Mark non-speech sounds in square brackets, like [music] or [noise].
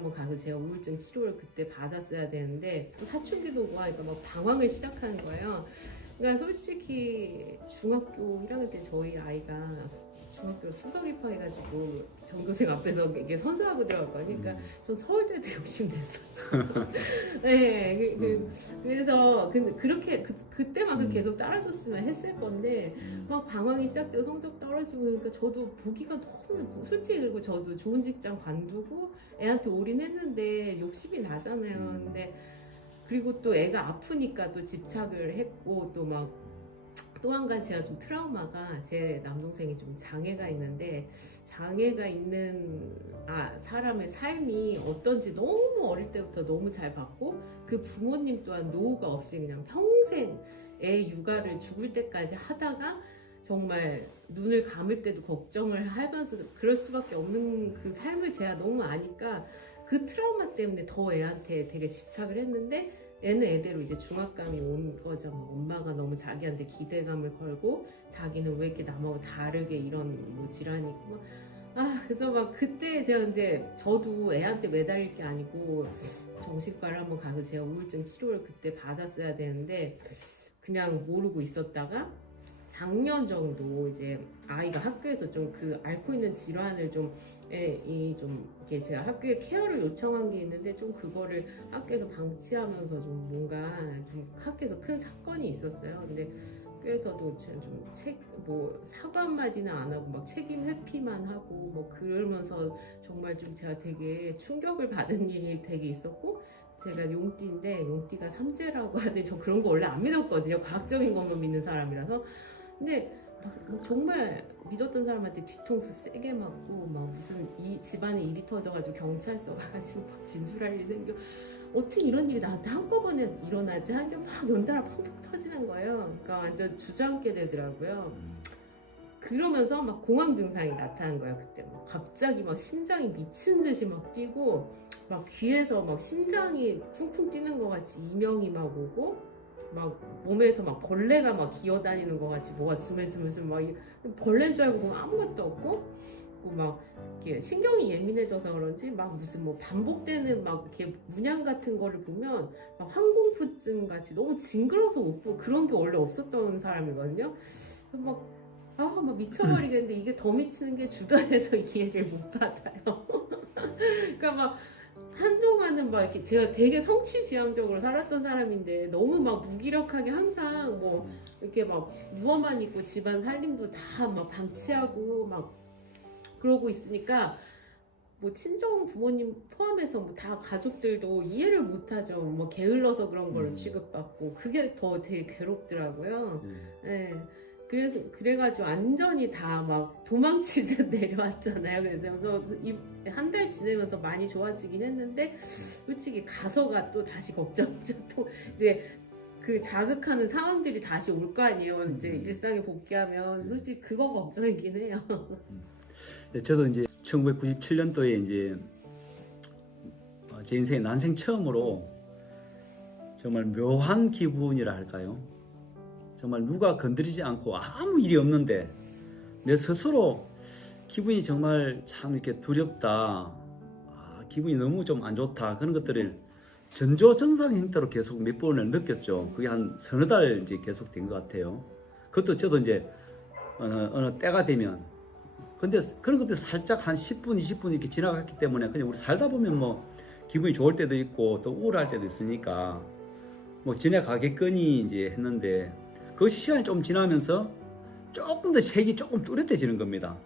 한번 가서 제가 우울증 치료를 그때 받았어야 되는데 사춘기 보고 하니까 그러니까 막 방황을 시작하는 거예요. 그러니까 솔직히 중학교 1학년 때 저희 아이가 중학교 수석 입학해가지고 전교생 앞에서 이게 선서하고 들어갔거든요. 그러니까 전 서울대도 [laughs] 욕심냈었죠. [laughs] 네, 그, 그, 그래서 근데 그렇게 그, 그때만 음. 계속 따라줬으면 했을 건데 막 방황이 시작되고 성적 떨어지고 그러니까 저도 보기가 너무 솔직히 그리고 저도 좋은 직장 관두고 애한테 올인했는데 욕심이 나잖아요. 음. 근데 그리고 또 애가 아프니까 또 집착을 했고 또막 또 한 가지 제가 좀 트라우마가 제 남동생이 좀 장애가 있는데 장애가 있는 아 사람의 삶이 어떤지 너무 어릴 때부터 너무 잘 봤고 그 부모님 또한 노후가 없이 그냥 평생 애 육아를 죽을 때까지 하다가 정말 눈을 감을 때도 걱정을 하면서 그럴 수밖에 없는 그 삶을 제가 너무 아니까 그 트라우마 때문에 더 애한테 되게 집착을 했는데 애는 애대로 이제 중압감이 온 거죠. 뭐 엄마가 너무 자기한테 기대감을 걸고 자기는 왜 이렇게 남하고 다르게 이런 뭐 질환이 있고 막아 그래서 막 그때 제가 근데 저도 애한테 매달릴 게 아니고 정신과를 한번 가서 제가 우울증 치료를 그때 받았어야 되는데 그냥 모르고 있었다가 작년 정도 이제 아이가 학교에서 좀 그 앓고 있는 질환을 좀 이좀 이렇게 제가 학교에 케어를 요청한 게 있는데 좀 그거를 학교에서 방치하면서 좀 뭔가 좀 학교에서 큰 사건이 있었어요. 근데 학교에서도 좀책뭐 사과 한마디는 안 하고 막 책임 회피만 하고 뭐 그러면서 정말 좀 제가 되게 충격을 받은 [laughs] 일이 되게 있었고 제가 용띠인데 용띠가 삼재라고 하는데 저 그런 거 원래 안 믿었거든요. 과학적인 것만 믿는 사람이라서. 근데 막 정말 믿었던 사람한테 뒤통수 세게 맞고 막 무슨 이 집안에 일이 터져가지고 경찰서 가가지고 막 진술할 일 생겨 어떻게 이런 일이 나한테 한꺼번에 일어나지 하는 게막 연달아 펑펑 터지는 거예요. 그러니까 완전 주저앉게 되더라고요. 그러면서 막 공황 증상이 나타난 거야 그때 막 갑자기 막 심장이 미친 듯이 막 뛰고 막 귀에서 막 심장이 쿵쿵 뛰는 것 같이 이명이 막 오고 막 몸에서 막 벌레가 막 기어다니는 것 같이 뭐가 스물스물스물 막 이- 벌레인 줄 알고 아무것도 없고 막 이렇게 신경이 예민해져서 그런지 막 무슨 뭐 반복되는 막 이렇게 문양 같은 거를 보면 막 항공푸증 같이 너무 징그러워서 못 보고 그런 게 원래 없었던 사람이거든요. 막 아, 막 미쳐버리겠는데 이게 더 미치는 게 주변에서 [laughs] 이해를 못 받아요. [laughs] 그러니까 막 한동안은 막 이렇게 제가 되게 성취지향적으로 살았던 사람인데 너무 막 무기력하게 항상 뭐 이렇게 막 누워만 있고 집안 살림도 다 막 방치하고 막 그러고 있으니까 뭐 친정 부모님 포함해서 뭐 다 가족들도 이해를 못하죠. 뭐 게을러서 그런 걸 음. 취급받고 그게 더 되게 괴롭더라고요. 음. 네. 그래서 그래가지고 완전히 다 막 도망치듯 [laughs] 내려왔잖아요. 그래서 한 달 지내면서 많이 좋아지긴 했는데 솔직히 가서가 또 다시 걱정이죠. [laughs] 또 이제 그 자극하는 상황들이 다시 올 거 아니에요. 이제 일상에 복귀하면 솔직히 그거 걱정이긴 해요. 네, 저도 이제 1997년도에 이제 어, 제 인생에 난생 처음으로 정말 묘한 기분이라 할까요? 정말 누가 건드리지 않고 아무 일이 없는데 내 스스로 기분이 정말 참 이렇게 두렵다. 아, 기분이 너무 좀 안 좋다. 그런 것들을 전조정상 형태로 계속 몇 번을 느꼈죠. 그게 한 서너 달 이제 계속 된 것 같아요. 그것도 저도 이제 어느, 어느 때가 되면 근데 그런 것들 살짝 한 10분, 20분 이렇게 지나갔기 때문에 그냥 우리 살다 보면 뭐 기분이 좋을 때도 있고 또 우울할 때도 있으니까 뭐 지나가겠거니 이제 했는데 그것이 시간이 좀 지나면서 조금 더 색이 조금 뚜렷해지는 겁니다.